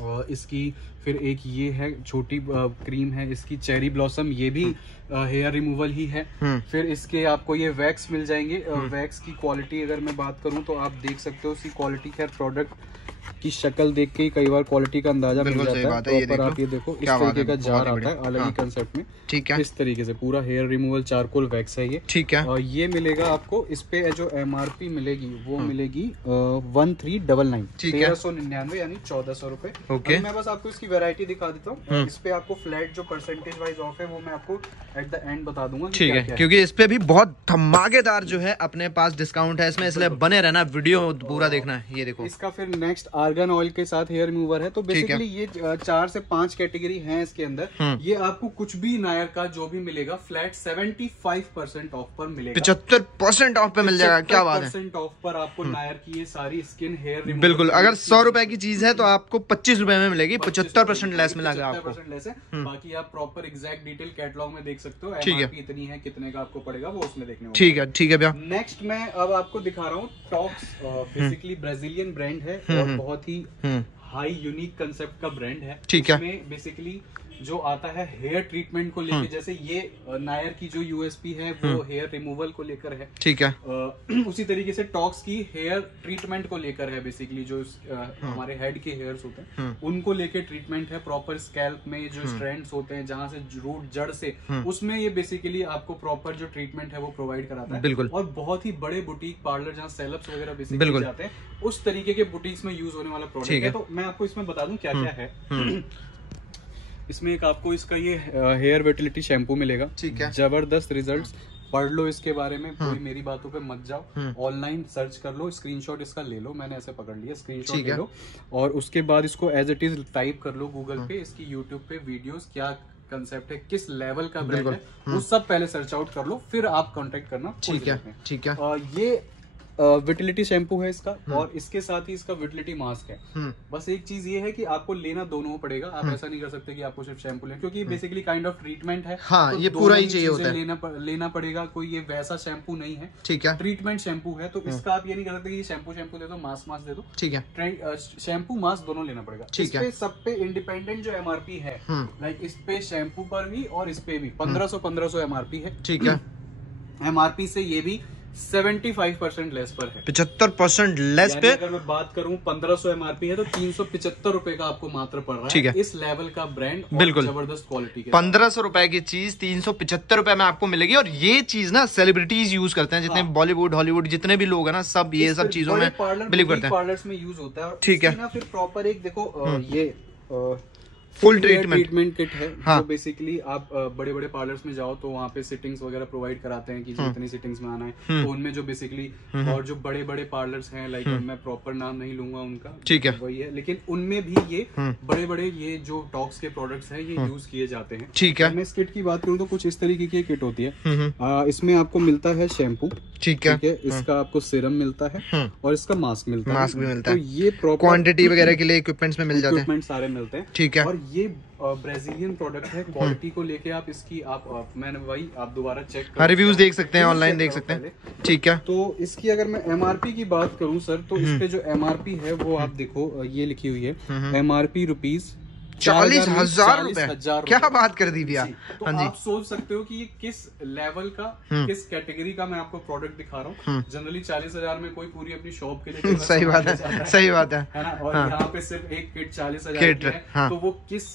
और इसकी फिर एक ये है छोटी क्रीम है इसकी चेरी ब्लॉसम, ये भी हेयर रिमूवल ही है। फिर इसके आपको ये वैक्स मिल जाएंगे। वैक्स की क्वालिटी अगर मैं बात करूं तो आप देख सकते हो इसकी क्वालिटी। खैर प्रोडक्ट की शक्ल देख के ही कई बार क्वालिटी का अंदाजा मिल जाता है। तो आप ये देखो इस तरीके का जार आता है अलग ही कंसेप्ट में। ठीक है। इस तरीके से पूरा हेयर रिमूवल चारकोल वैक्स है ये। ठीक है। और ये मिलेगा आपको, इस पे जो एमआरपी मिलेगी वो मिलेगी 1399, 1399 यानी 1400 रुपए। ओके। मैं बस आपको इसकी वैरायटी दिखा देता हूँ। इस पे आपको फ्लैट जो परसेंटेज वाइज ऑफ है वो मैं आपको एट द एंड बता दूंगा। ठीक है, क्योंकि इस पे भी बहुत धमाकेदार जो है अपने पास डिस्काउंट है इसमें, इसलिए बने रहना, वीडियो पूरा देखना है। ये देखो इसका फिर नेक्स्ट आर्गन ऑयल के साथ हेयर रिमूवर है। तो बेसिकली ये 4 से 5 कैटेगरी हैं इसके अंदर। ये आपको कुछ भी नायर का जो भी मिलेगा फ्लैट 75% ऑफ पर मिलेगा। 75% ऑफ पे मिल जाएगा। क्या बात है। 75% ऑफ पर आपको नायर की ये सारी स्किन हेयर रिमूवर। बिल्कुल। अगर 100 रुपए की चीज है तो आपको 25 रुपए में मिलेगी। 75% लेस मिलेगा आपको। 75% लेस है। बाकी आप प्रॉपर एग्जैक्ट डिटेल कैटलॉग में देख सकते हो। एमआरपी इतनी है, कितने का आपको पड़ेगा वो उसमें देखने। ठीक है, ठीक है भैया। नेक्स्ट मैं अब आपको दिखा रहा हूँ टॉक्स। बेसिकली ब्राजीलियन ब्रांड है और बहुत ही हाई यूनिक कंसेप्ट का ब्रांड है। ठीक है। इसमें बेसिकली जो आता है हेयर ट्रीटमेंट को लेकर, जैसे ये नायर की जो यूएसपी है वो हेयर रिमूवल को लेकर है। ठीक है। उसी तरीके से टॉक्स की हेयर ट्रीटमेंट को लेकर है। बेसिकली जो हमारे हेड के हेयर्स होते हैं उनको लेकर ट्रीटमेंट है। प्रॉपर स्कैल्प में जो स्ट्रैंड्स होते हैं जहां से रूट जड़ से, उसमें ये बेसिकली आपको प्रॉपर जो ट्रीटमेंट है वो प्रोवाइड कराता है। बिल्कुल। और बहुत ही बड़े बुटीक पार्लर जहाँ सेलअप्स वगैरह बेसिकली जाते हैं, उस तरीके के बुटीक्स में यूज होने वाला प्रोडक्ट है। तो मैं आपको इसमें बता दूं क्या क्या है। इसमें एक आपको इसका ये हेयर विटिलिटी शैम्पू मिलेगा। ठीक है। जबरदस्त रिजल्ट्स, पढ़ लो इसके बारे में, कोई मेरी बातों पे मत जाओ, ऑनलाइन सर्च कर लो, स्क्रीनशॉट इसका ले लो। मैंने ऐसे पकड़ लिया, स्क्रीनशॉट ले लो और उसके बाद इसको एज इट इज टाइप कर लो गूगल पे। इसकी यूट्यूब पे वीडियोस क्या कंसेप्ट है, किस लेवल का ब्रांड है, वो सब पहले सर्च आउट कर लो, फिर आप कॉन्टेक्ट करना। ठीक है, ठीक है। ये विटिलिटी शैम्पू है इसका और इसके साथ ही इसका विटिलिटी मास्क है। बस एक चीज ये है कि आपको लेना दोनों पड़ेगा। आप ऐसा नहीं कर सकते कि आपको सिर्फ शैम्पू लें, क्योंकि बेसिकली काइंड ऑफ ट्रीटमेंट है। हाँ, तो ये पूरा ही चाहिए होता है। लेना पड़ेगा। कोई ये वैसा शैम्पू नहीं है। ठीक है। ट्रीटमेंट शैम्पू है। तो इसका आप ये नहीं कर सकते कि शैम्पू दे दो, मास्क दे दो। ठीक है। शैम्पू मास्क दोनों लेना पड़ेगा। ठीक है। सब पे इंडिपेंडेंट जो एमआरपी है, लाइक इस पे शैम्पू पर भी और इस पे भी 1500 एमआरपी है। ठीक है। एमआरपी से ये भी 75% लेस पर है। 75% लेस पे अगर मैं बात करूं 1500 एमआरपी है तो 375 रुपए का आपको मात्र पड़ रहा है। ठीक है। इस लेवल का ब्रांड, बिल्कुल जबरदस्त क्वालिटी के 1500 रुपए की चीज 375 रुपए में आपको मिलेगी। और ये चीज ना सेलिब्रिटीज यूज करते हैं, जितने बॉलीवुड हॉलीवुड जितने भी लोग हैं ना, सब ये सब चीजों में बिलीव करते हैं। पार्लर्स में यूज होता है। ठीक है। फिर प्रॉपर एक देखो ये फुल ट्रीटमेंट किट है। हाँ। जो बेसिकली आप बड़े बड़े पार्लर्स में जाओ तो वहाँ पे सिटिंग्स वगैरह प्रोवाइड कराते हैं कि जितनी सिटिंग्स में आना है। तो उनमें जो बेसिकली और जो बड़े बड़े पार्लर्स हैं, लाइक मैं प्रॉपर नाम नहीं लूंगा उनका, ठीक है, वही है, लेकिन उनमें भी ये बड़े बड़े ये जो टॉक्स के प्रोडक्ट्स हैं ये यूज किए जाते हैं। ठीक है। मैं इस किट की बात करूँ तो कुछ इस तरीके की किट होती है। इसमें आपको मिलता है शैम्पू, ठीक है, इसका आपको सीरम मिलता है और इसका मास्क मिलता है। मास्क भी मिलता है। तो ये प्रॉपर क्वांटिटी वगैरह के लिए इक्विपमेंट्स में मिल जाते हैं। इक्विपमेंट सारे मिलते हैं। ठीक है। और ये ब्राजीलियन प्रोडक्ट है। क्वालिटी को लेके आप इसकी मैंने वही आप दोबारा चेक कर रिव्यूज देख सकते हैं, ऑनलाइन देख सकते हैं। ठीक है। तो इसकी अगर मैं एमआरपी की बात करूं सर, तो इस पे जो एमआरपी है वो आप देखो ये लिखी हुई है एमआरपी रुपीज 40,000 रुपए। क्या बात कर दी भैया। तो आप सोच सकते हो कि ये किस लेवल का, किस कैटेगरी का मैं आपको प्रोडक्ट दिखा रहा हूँ। जनरली 40,000 में कोई पूरी अपनी शॉप के लिए सही बात है, सही बात है ना। और यहाँ पे सिर्फ एक किट 40,000 की है। तो वो किस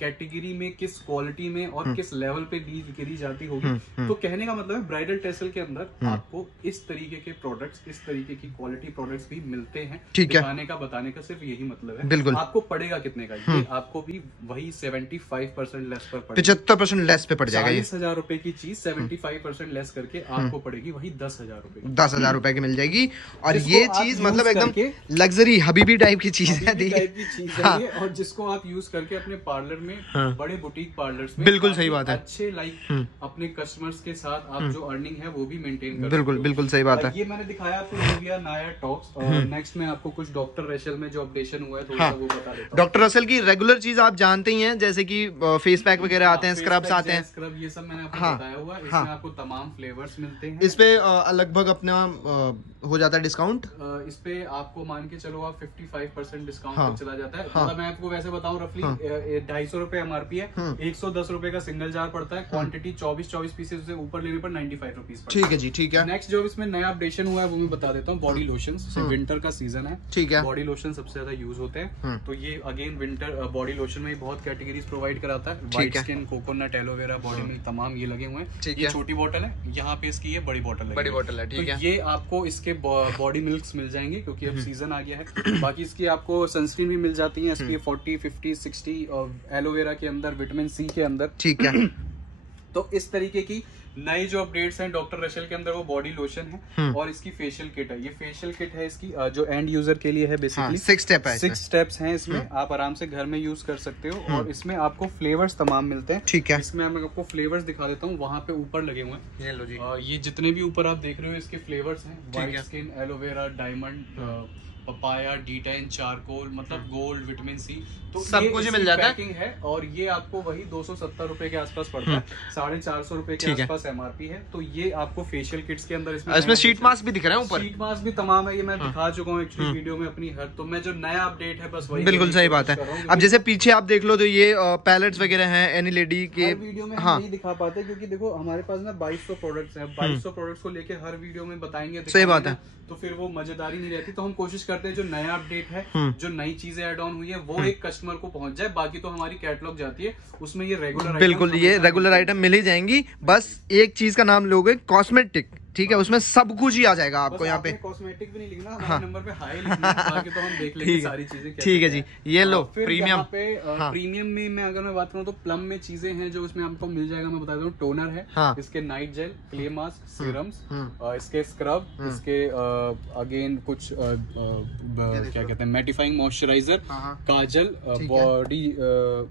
कैटेगरी में, किस क्वालिटी में और किस लेवल पे डील करी जाती होगी। तो कहने का मतलब है ब्राइडल टेसल के अंदर आपको इस तरीके के प्रोडक्ट्स, इस तरीके की क्वालिटी प्रोडक्ट्स भी मिलते हैं। दिखाने का, बताने का सिर्फ यही मतलब है। बिल्कुल। आपको पड़ेगा कितने का, ये आपको भी वही 75% लेस पर पड़ेगी। 75% लेस पे पड़ जाएगा ये। 40,000 रुपए की चीज 75% लेस करके आपको पड़ेगी वही 10,000 रुपए। 10,000 रुपए की मिल जाएगी। और ये चीज मतलब एकदम लग्जरी हबीबी टाइप की चीज है। और जिसको आप यूज करके अपने पार्लर में, बड़े बुटीक पार्लर्स में, बिल्कुल सही बात है, अच्छे लाइक अपने कस्टमर्स के साथ आप जो अर्निंग है वो भी मेंटेन कर। बिल्कुल सही बात है। ये मैंने दिखाया आपको निविया नाया टॉक्स, और नेक्स्ट में आपको कुछ डॉक्टर रसेल में जो अपडेशन हुआ है थोड़ा सा वो बता देता हूं। डॉक्टर रसेल की रेगुलर चीज आप जानते ही हैं, जैसे कि फेस पैक वगैरह आते हैं, स्क्रब्स आते हैं, स्क्रब ये सब मैंने आपको बताया हुआ है। इसमें आपको तमाम फ्लेवर्स मिलते हैं। इस पे लगभग अपना हो जाता है डिस्काउंट। इस पे आपको मान के चलो आप 55% डिस्काउंट तक चला जाता है। मतलब मैं आपको वैसे बताऊं रफली 250 रुपए एमआरपी है, 110 रुपए का सिंगल जार पड़ता है। क्वांटिटी 24 पीसेस से ऊपर लेने पर 95 रुपीज। ठीक है जी, ठीक है। नेक्स्ट जो इसमें नया अपडेशन हुआ है वो मैं बता देता हूँ। बॉडी लोशन, विंटर का सीजन है, ठीक है, बॉडी लोशन सबसे ज्यादा यूज होते हैं। तो ये अगेन विंटर बॉडी लोशन में बहुत कैटेगरीज प्रोवाइड कराता है। White skin, coconut, aloe vera, body milk, तमाम ये लगे हुए हैं। ये छोटी बोतल है, यहाँ पे इसकी ये बड़ी बोतल है। बड़ी बोतल है, ठीक है। ये आपको इसके बॉडी मिल्क्स मिल जाएंगे क्योंकि अब सीजन आ गया है। बाकी इसकी आपको सनस्क्रीन भी मिल जाती है, SPF 40, 50, 60 और एलोवेरा के अंदर, विटामिन सी के अंदर, ठीक है। तो इस तरीके की नई जो अपडेट्स हैं डॉक्टर रसेल के अंदर वो बॉडी लोशन है और इसकी फेशियल किट है। ये फेशियल किट है इसकी जो एंड यूजर के लिए है बेसिकली। 6 स्टेप्स हैं इसमें, आप आराम से घर में यूज कर सकते हो। और इसमें आपको फ्लेवर्स तमाम मिलते हैं, ठीक है। इसमें मैं आपको फ्लेवर्स दिखा देता हूँ, वहाँ पे ऊपर लगे हुए हैं। ये लो जी, ये जितने भी ऊपर आप देख रहे हो इसके फ्लेवर्स हैं। White skin, aloe vera, diamond, papaya, D10, charcoal, मतलब गोल्ड, विटामिन सी, तो सब कुछ मिल जाता है। और ये आपको वही 270 रुपए के आसपास पड़ता है, 450 रुपए के आसपास एमआरपी है। तो ये आपको फेशियल किट्स के अंदर इसमें शीट मास्क भी दिख रहे हैं ऊपर, शीट मास्क भी तमाम है। ये मैं दिखा चुका हूँ एक्चुअली वीडियो में अपनी हर। तो मैं जो नया अपडेट है बस वही, बिल्कुल सही बात है। अब जैसे पीछे आप देख लो तो ये पैलेट्स वगैरह हैं एनी लेडी के वीडियो में हम नहीं दिखा पाते क्योंकि देखो हमारे पास ना 2200 प्रोडक्ट्स हैं। 2200 प्रोडक्ट्स को लेके हर वीडियो में बताएंगे, सही बात है, तो फिर वो मजेदारी नहीं रहती। तो हम कोशिश करते हैं जो नया अपडेट है, जो नई चीजें ऐड ऑन हुई है वो एक कस्टमर को पहुंच जाए। बाकी तो हमारी कैटलॉग जाती है, उसमें ये रेगुलर, बिल्कुल ये रेगुलर आइटम मिल ही जाएंगी। बस एक चीज का नाम लोगे, कॉस्मेटिक, ठीक है, उसमें सब कुछ ही आ जाएगा आपको यहाँ पे। कॉस्मेटिक भी नहीं लिखना, हमारे नंबर पे हाई लिखना है, बाकी तो हम देख लेंगे सारी चीजें। ठीक है जी, ये लो प्रीमियम पे। प्रीमियम में मैं अगर मैं बात करूँ तो प्लम में चीजें हैं जो इसमें आपको मिल जाएगा। मैं बता दूं, टोनर है, इसके night gel, clay mask, serums, इसके स्क्रब, इसके अगेन कुछ क्या कहते हैं मैटिफाइंग मॉइस्चराइजर, काजल, बॉडी,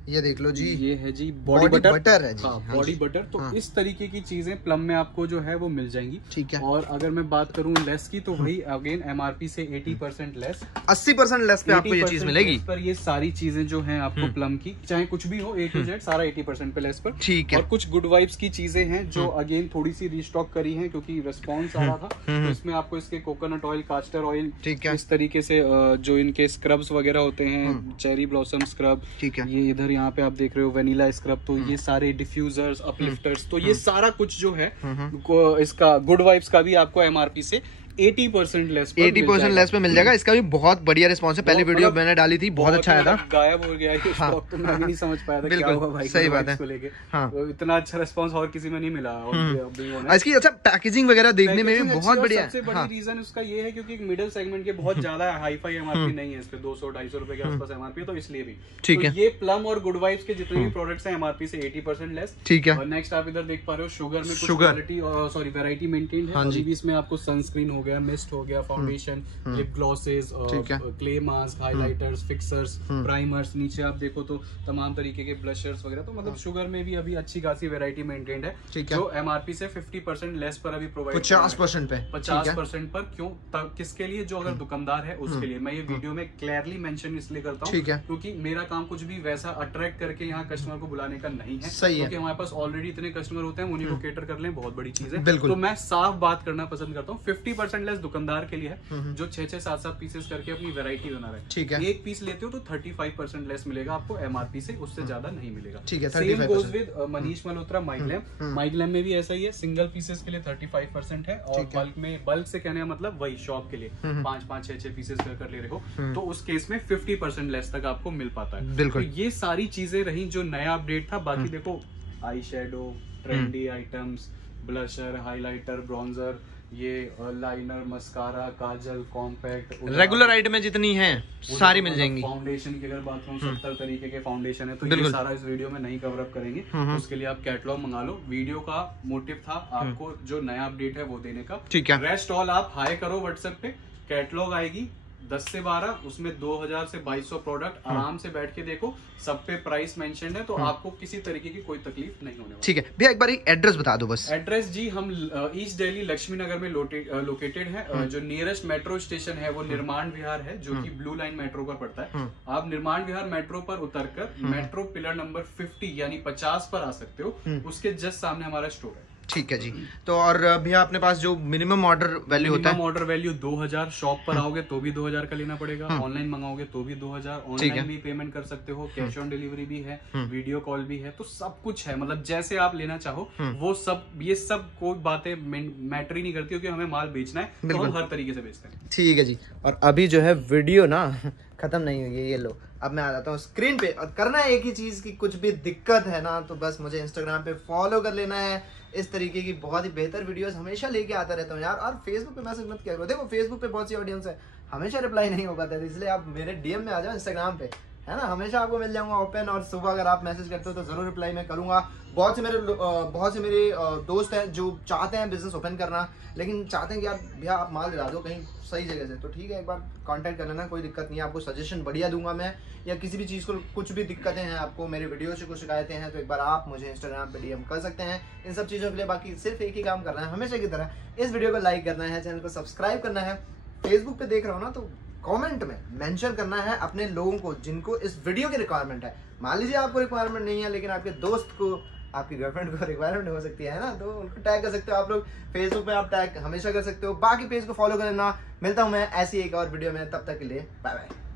ये देख लो जी, ये है जी बॉडी बटर है जी, बॉडी बटर। तो इस तरीके की चीजें प्लम में आपको जो है वो मिल जाएंगी, ठीक है। और अगर मैं बात करूं लेस की तो वही अगेन एमआरपी से 80% लेस, 80% लेस पे आपको ये चीज मिलेगी। पर ये सारी चीजें जो हैं आपको प्लम की, चाहे कुछ भी हो A to Z, सारा 80% पे लेस पर, ठीक है। और कुछ गुड वाइब्स की चीजें हैं जो अगेन थोड़ी सी रिस्टॉक करी हैं क्योंकि रिस्पॉन्स आ रहा था। तो इसमें आपको इसके कोकोनट ऑयल, कास्टर ऑयल, ठीक है, इस तरीके से जो इनके स्क्रब्स वगैरह होते हैं, चेरी ब्लॉसम स्क्रब, ठीक है। ये इधर यहाँ पे आप देख रहे हो वेनिला स्क्रब, तो ये सारे डिफ्यूजर्स, अपलिफ्टर्स, तो ये सारा कुछ जो है इसका गुड वाइब्स का भी आपको एमआरपी से 80% लेस, 80% लेस में मिल जाएगा। इसका भी बहुत बढ़िया रिस्पॉन्स है, पहले वीडियो मैंने डाली थी, बहुत अच्छा आया था। गायब हो गया है स्टॉक, तो मैं भी नहीं समझ पाया था क्या हुआ भाई, सही बात है। तो इतना अच्छा रिस्पॉन्स और किसी में नहीं मिला। इसकी अच्छा पैकेजिंग वगैरह देखने में भी बहुत बढ़िया है। सबसे बड़ी रीजन उसका ये है क्योंकि मिडिल सेगमेंट के बहुत ज्यादा हाई फाई एमआरपी नहीं है, इस पे 200-250 रुपए के आसपास एमआरपी, तो इसलिए भी ठीक है। ये प्लम और गुड वाइब्स के जितने भी प्रोडक्ट्स हैं एमआरपी से 80% लेस, ठीक है। और नेक्स्ट आप इधर देख पा रहे हो शुगर में कुछ क्वालिटी और सॉरी वैरायटी मेंटेन्ड है। अभी भी इसमें आपको सनस्क्रीन हो गया, मिस्ट हो गया, foundation, lip glosses, clay mask, highlighters, fixers, primers, नीचे आप देखो तो तमाम तरीके के ब्लशर्स वगैरह। तो मतलब शुगर में भी अभी अच्छी खासी वैरायटी मेंटेन्ड है, जो एमआरपी से 50% लेस पर अभी प्रोवाइड 50% पे, 50% पर। क्यों, किसके लिए, जो अगर दुकानदार है उसके लिए। मैं ये वीडियो में क्लियरली मेंशन इसलिए करता हूँ क्योंकि मेरा काम कुछ भी वैसा अट्रैक्ट करके यहाँ कस्टमर को बुलाने का नहीं है, क्योंकि हमारे पास ऑलरेडी इतने कस्टमर होते हैं, उन्हीं को केटर कर लें, बहुत बड़ी चीज है। तो मैं साफ बात करना पसंद करता हूँ, 50% लेस दुकानदार के लिए है जो 6-6, 7-7 पीसेस करके अपनी वैरायटी बना रहे हैं। ठीक है। एक पीस लेते हो तो 35% लेस मिलेगा आपको एमआरपी से, उससे ज्यादा नहीं मिलेगा। ठीक है। Same goes with Manish Malhotra MyGlamm. MyGlamm में भी ऐसा ही है, सिंगल पीसेस के लिए 35% है, और बल्क में, बल्क से कहने का मतलब वही शॉप के लिए 5-5, 6-6 पीसेस कर ले रहे हो तो उस केस में 50% लेस तक आपको मिल पाता है। बिल्कुल। तो ये सारी चीजें रही जो नया अपडेट था। बाकी देखो eye shadow, trendy items, blusher, highlighter, bronzer, ये लाइनर, मस्कारा, काजल, कॉम्पैक्ट, रेगुलर आइटम में जितनी है सारी मिल जाएंगी। फाउंडेशन की अगर बात करूँ 70 तरीके के फाउंडेशन है, तो ये सारा इस वीडियो में नहीं कवर अप करेंगे। उसके लिए आप कैटलॉग मंगा लो। वीडियो का मोटिव था आपको जो नया अपडेट है वो देने का। ठीक है। रेस्ट ऑल आप हाई करो व्हाट्सएप पे, कैटलॉग आएगी 10 से 12, उसमें 2000 से 2200 प्रोडक्ट, आराम से बैठ के देखो, सब पे प्राइस मेंशन्ड है, तो आपको किसी तरीके की कोई तकलीफ नहीं होने वाली। ठीक है भैया, एक बार एड्रेस बता दो बस। एड्रेस जी, हम ईस्ट दिल्ली लक्ष्मी नगर में लोकेटेड है। जो नियरेस्ट मेट्रो स्टेशन है वो निर्माण विहार है, जो कि ब्लू लाइन मेट्रो पर पड़ता है। आप निर्माण विहार मेट्रो पर उतरकर मेट्रो पिलर नंबर 50 यानी 50 पर आ सकते हो। उसके जस्ट सामने हमारा स्टोर है। ठीक है जी। तो और भैया अपने पास जो मिनिमम ऑर्डर वैल्यू होता है? मिनिमम ऑर्डर वैल्यू 2000, शॉप पर आओगे तो भी 2000 का लेना पड़ेगा, ऑनलाइन मंगाओगे तो भी 2000, ऑनलाइन भी पेमेंट कर सकते हो, कैश ऑन डिलीवरी भी है, वीडियो कॉल भी है, तो सब कुछ है। मतलब जैसे आप लेना चाहो वो सब, ये सब कोई बातें मैटर ही नहीं करती, क्योंकि हमें माल बेचना है तो हम हर तरीके से बेचते हैं। ठीक है जी। और अभी जो है वीडियो ना खत्म नहीं हुई है, ये लो अब मैं आ जाता हूँ स्क्रीन पे। और करना है एक ही चीज की, कुछ भी दिक्कत है ना तो बस मुझे इंस्टाग्राम पे फॉलो कर लेना है। इस तरीके की बहुत ही बेहतर वीडियोस हमेशा लेके आता रहता हूँ यार। और फेसबुक पे मैसेज मत किया करो, देखो फेसबुक पे बहुत सी ऑडियंस है, हमेशा रिप्लाई नहीं हो पाता है, इसलिए आप मेरे डीएम में आ जाओ इंस्टाग्राम पे, है ना, हमेशा आपको मिल जाऊंगा ओपन। और सुबह अगर आप मैसेज करते हो तो जरूर रिप्लाई मैं करूंगा। बहुत से मेरे दोस्त हैं जो चाहते हैं बिजनेस ओपन करना, लेकिन चाहते हैं कि यार भैया आप माल दिला दो कहीं सही जगह से, तो ठीक है एक बार कांटेक्ट कर लेना, कोई दिक्कत नहीं है। आपको सजेशन बढ़िया दूंगा मैं, या किसी भी चीज़ को कुछ भी दिक्कतें हैं आपको, मेरे वीडियो से कुछ शिकायतें हैं, तो एक बार आप मुझे इंस्टाग्राम पे डीएम कर सकते हैं इन सब चीज़ों के लिए। बाकी सिर्फ एक ही काम करना है, हमेशा की तरह इस वीडियो को लाइक करना है, चैनल को सब्सक्राइब करना है। फेसबुक पे देख रहा हो ना तो कमेंट में मेंशन करना है अपने लोगों को जिनको इस वीडियो की रिक्वायरमेंट है। मान लीजिए आपको रिक्वायरमेंट नहीं है, लेकिन आपके दोस्त को, आपकी गर्लफ्रेंड को रिक्वायरमेंट हो सकती है ना, तो उनको टैग कर सकते हो आप लोग। फेसबुक पे आप टैग हमेशा कर सकते हो। बाकी पेज को फॉलो कर लेना। मिलता हूं मैं ऐसी एक और वीडियो में, तब तक के लिए बाय बाय।